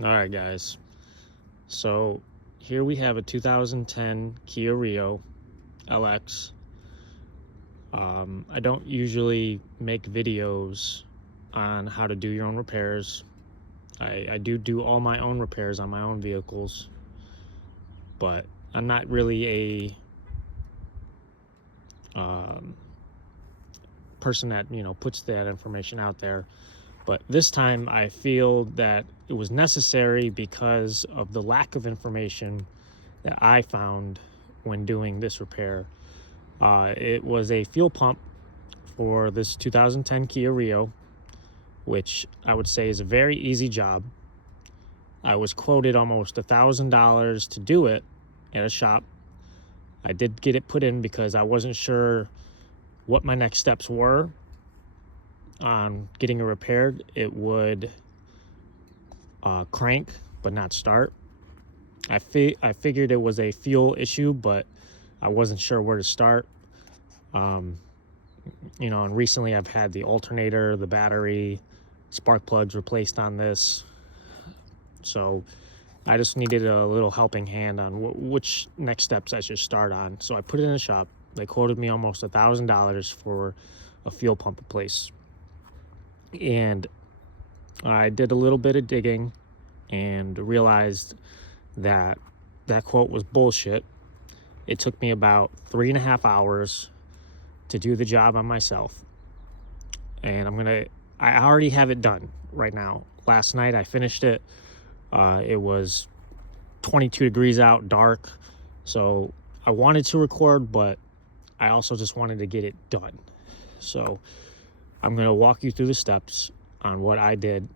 All right, guys. So here we have a 2010 Kia Rio LX. I don't usually make videos on how to do your own repairs. I do all my own repairs on my own vehicles, but I'm not really a person that puts that information out there. But this time I feel that it was necessary because of the lack of information that I found when doing this repair. It was a fuel pump for this 2010 Kia Rio, which I would say is a very easy job. I was quoted almost $1,000 to do it at a shop. I did get it put in because I wasn't sure what my next steps were on getting it repaired. It would crank but not start. I figured it was a fuel issue, but I wasn't sure where to start. And recently I've had the alternator, the battery, spark plugs replaced on this. So I just needed a little helping hand on which next steps I should start on. So I put it in a shop. They quoted me almost $1,000 for a fuel pump replace. And I did a little bit of digging and realized that that quote was bullshit. It took me about 3.5 hours to do the job on myself. And I already have it done right now. Last night I finished it. It was 22 degrees out, dark. So I wanted to record, but I also just wanted to get it done. So I'm going to walk you through the steps on what I did,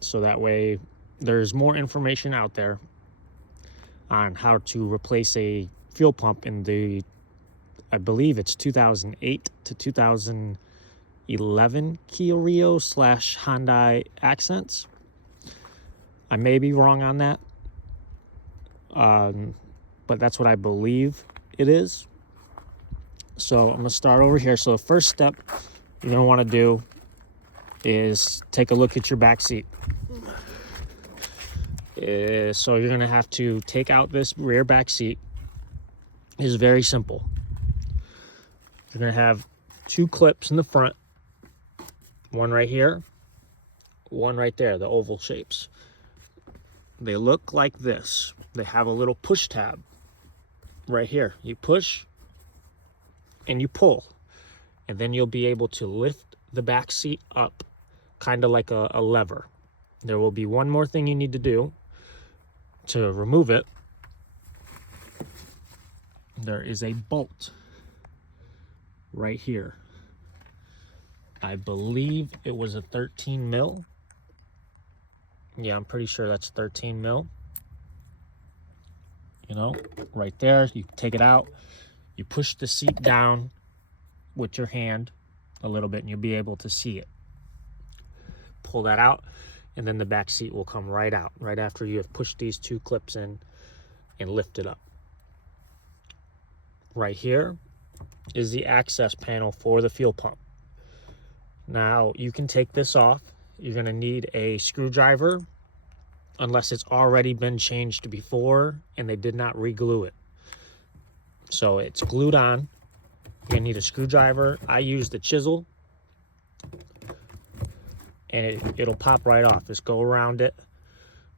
so that way there's more information out there on how to replace a fuel pump in the, I believe it's 2008 to 2011 Kia Rio / Hyundai Accents. I may be wrong on that, but that's what I believe it is. So I'm going to start over here. So the first step you're going to want to do is take a look at your back seat. So you're going to have to take out this rear back seat. It's very simple. You're going to have 2 clips in the front, one right here, one right there, the oval shapes. They look like this. They have a little push tab right here. You push and you pull, and then you'll be able to lift the back seat up, kind of like a lever. There will be one more thing you need to do to remove it. There is a bolt right here. I believe it was a 13 mil. Yeah, I'm pretty sure that's 13 mil. Right there. You take it out. You push the seat down with your hand a little bit and you'll be able to see it. Pull that out, and then the back seat will come right out right after you have pushed these 2 clips in and lift it up. Right here is the access panel for the fuel pump. Now you can take this off. You're going to need a screwdriver, unless it's already been changed before and they did not re-glue it. So it's glued on. You're going to need a screwdriver. I used the chisel, and it'll pop right off. Just go around it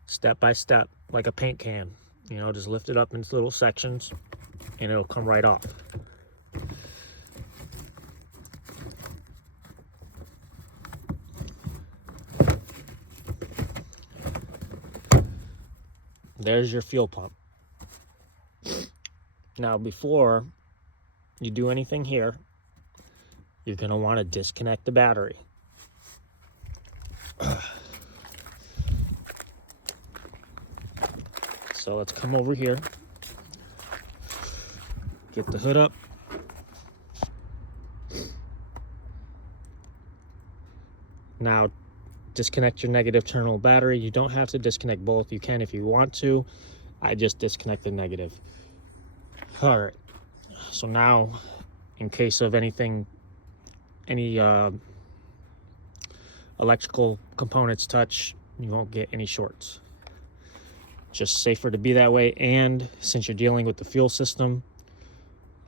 step by step like a paint can. Just lift it up into little sections and it'll come right off. There's your fuel pump. Now, before you do anything here, you're going to want to disconnect the battery. So let's come over here, get the hood up. Now disconnect your negative terminal battery. You don't have to disconnect both. You can if you want to. I just disconnect the negative. All right. So now, in case of any electrical components touch, you won't get any shorts. Just safer to be that way. And since you're dealing with the fuel system,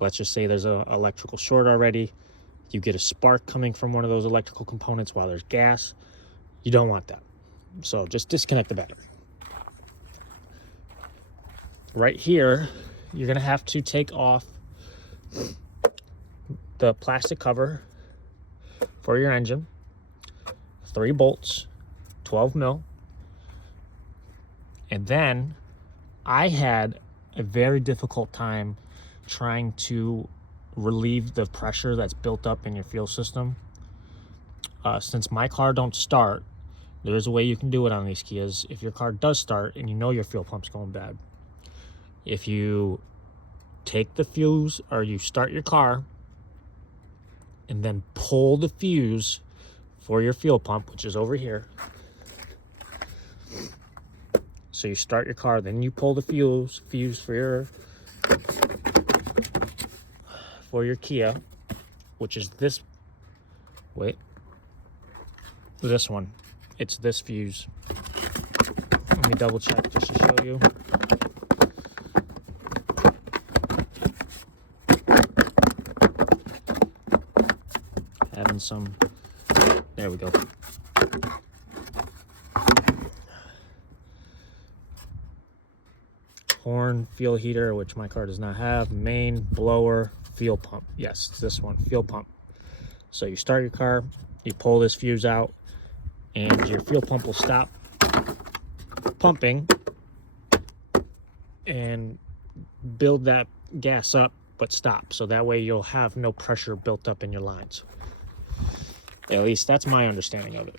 let's just say there's an electrical short already, you get a spark coming from one of those electrical components while there's gas. You don't want that. So just disconnect the battery. Right here, you're gonna have to take off the plastic cover for your engine, 3 bolts, 12 mil. And then I had a very difficult time trying to relieve the pressure that's built up in your fuel system. Since my car don't start, there is a way you can do it on these Kias. If your car does start and you know your fuel pump's going bad, if you take the fuse, or you start your car and then pull the fuse for your fuel pump, which is over here. So you start your car, then you pull the fuse for your Kia, which is this one. It's this fuse. Let me double check just to show you. Having some, there we go. Horn, fuel heater, which my car does not have, main, blower, fuel pump. Yes, it's this one, fuel pump. So you start your car, you pull this fuse out, and your fuel pump will stop pumping and build that gas up, but stop. So that way you'll have no pressure built up in your lines. At least that's my understanding of it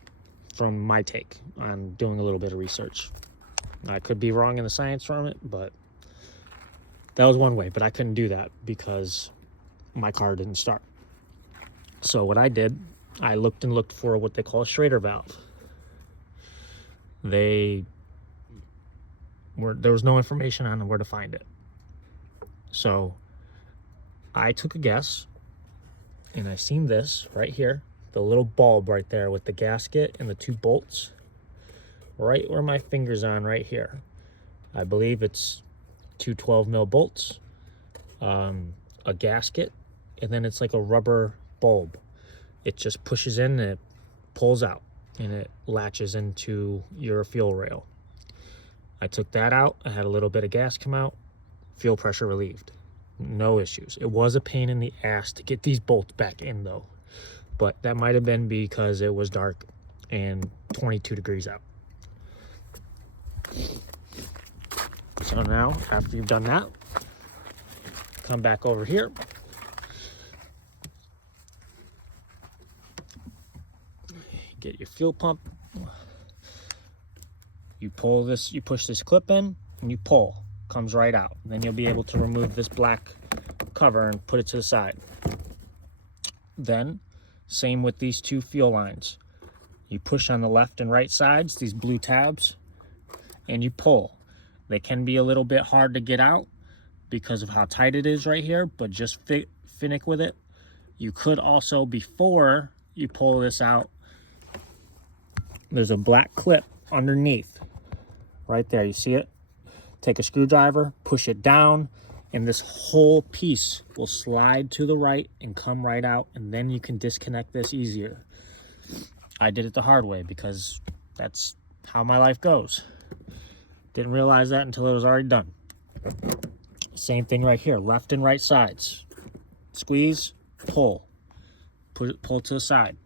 from my take on doing a little bit of research. I could be wrong in the science from it, but that was one way. But I couldn't do that because my car didn't start. So what I did, I looked for what they call a Schrader valve. There was no information on where to find it. So I took a guess, and I seen this right here, the little bulb right there with the gasket and the 2 bolts, right where my finger's on right here. I believe it's 2 12 mil bolts, a gasket, and then it's like a rubber bulb. It just pushes in and it pulls out and it latches into your fuel rail. I took that out. I had a little bit of gas come out, fuel pressure relieved, no issues. It was a pain in the ass to get these bolts back in though, but that might have been because it was dark and 22 degrees out. So now, after you've done that, come back over here. Get your fuel pump. You pull this, you push this clip in, and you pull. Comes right out. Then you'll be able to remove this black cover and put it to the side. Then, same with these 2 fuel lines. You push on the left and right sides, these blue tabs, and you pull. They can be a little bit hard to get out because of how tight it is right here, but just finick with it. You could also, before you pull this out, there's a black clip underneath right there. You see it? Take a screwdriver, push it down, and this whole piece will slide to the right and come right out, and then you can disconnect this easier. I did it the hard way because that's how my life goes. Didn't realize that until it was already done. Same thing right here, left and right sides. Squeeze, pull. Pull to the side.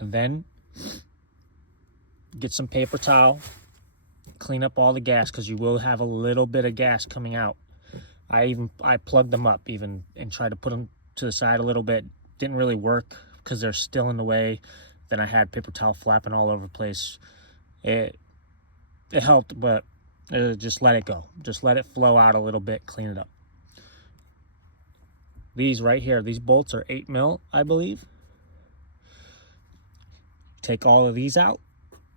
And then get some paper towel, clean up all the gas because you will have a little bit of gas coming out. I plugged them up even and tried to put them to the side a little bit. Didn't really work because they're still in the way. Then I had paper towel flapping all over the place. It helped, but just let it go. Just let it flow out a little bit, clean it up. These right here, these bolts are 8 mil, I believe. Take all of these out.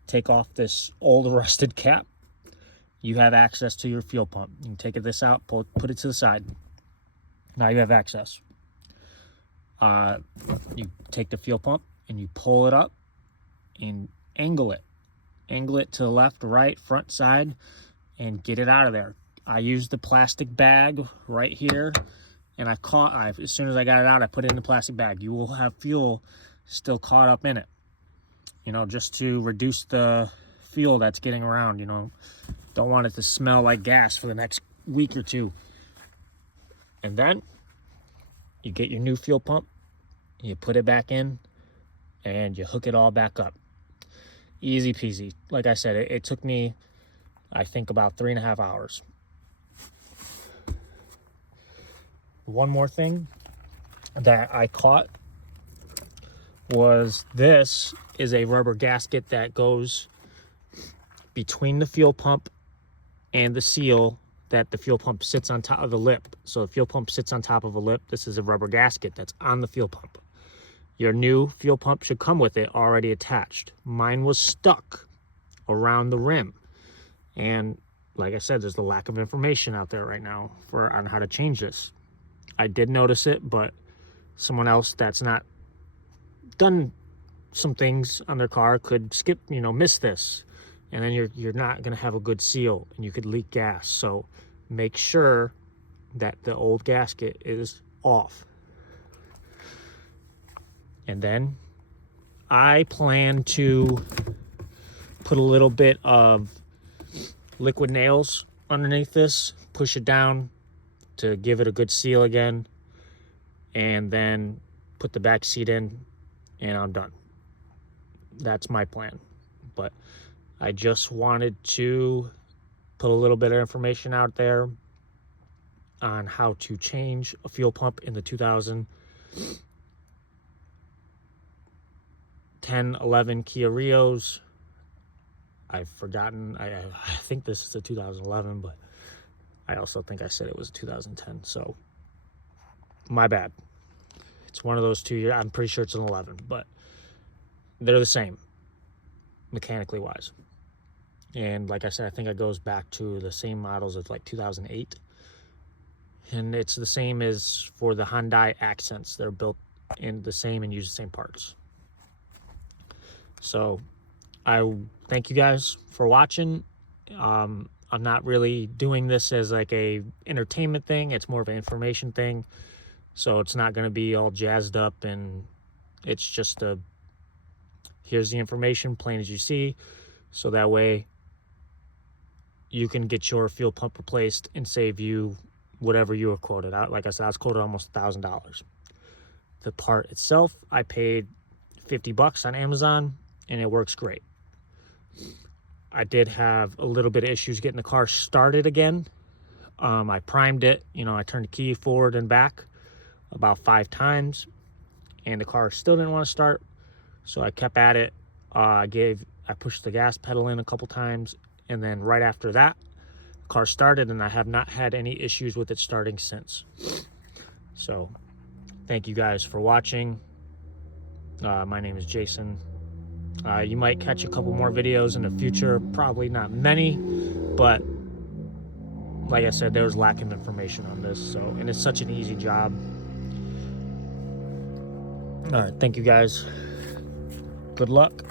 Take off this old rusted cap. You have access to your fuel pump. You can take this out, put it to the side. Now you have access. You take the fuel pump and you pull it up and angle it angle it to the left, right, front, side, and get it out of there. I used the plastic bag right here, and as soon as I got it out, I put it in the plastic bag. You will have fuel still caught up in it, you know, just to reduce the fuel that's getting around, you know. Don't want it to smell like gas for the next week or two. And then you get your new fuel pump, you put it back in, and you hook it all back up. Easy peasy. Like I said, it took me, I think, about 3.5 hours. One more thing that I caught was this is a rubber gasket that goes between the fuel pump and the seal that the fuel pump sits on top of the lip. So the fuel pump sits on top of a lip. This is a rubber gasket that's on the fuel pump. Your new fuel pump should come with it already attached. Mine was stuck around the rim. And like I said, there's a lack of information out there right now on how to change this. I did notice it, but someone else that's not done some things on their car could skip, you know, miss this. And then you're not going to have a good seal, and you could leak gas. So make sure that the old gasket is off. And then I plan to put a little bit of liquid nails underneath this, push it down to give it a good seal again, and then put the back seat in, and I'm done. That's my plan. But I just wanted to put a little bit of information out there on how to change a fuel pump in the 2010, 11 Kia Rios. I've forgotten. I think this is a 2011, but I also think I said it was 2010. So my bad. It's one of those 2 years. I'm pretty sure it's an 11, but they're the same mechanically wise. And like I said, I think it goes back to the same models as like 2008. And it's the same as for the Hyundai Accents. They're built in the same and use the same parts. So I thank you guys for watching. I'm not really doing this as like a entertainment thing. It's more of an information thing. So it's not going to be all jazzed up, and it's just here's the information, plain as you see. So that way you can get your fuel pump replaced and save you whatever you were quoted out. Like I said, I was quoted almost $1,000. The part itself, I paid $50 on Amazon, and it works great. I did have a little bit of issues getting the car started again. I primed it, you know, I turned the key forward and back about 5 times, and the car still didn't want to start. So I kept at it. I pushed the gas pedal in a couple times, and then right after that, the car started, and I have not had any issues with it starting since. So thank you guys for watching. My name is Jason. You might catch a couple more videos in the future, probably not many, but like I said, there was lack of information on this, so, and it's such an easy job. All right, thank you guys. Good luck,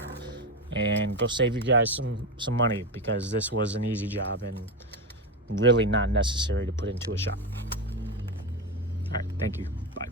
and go save you guys some money, because this was an easy job and really not necessary to put into a shop. All right, thank you. Bye.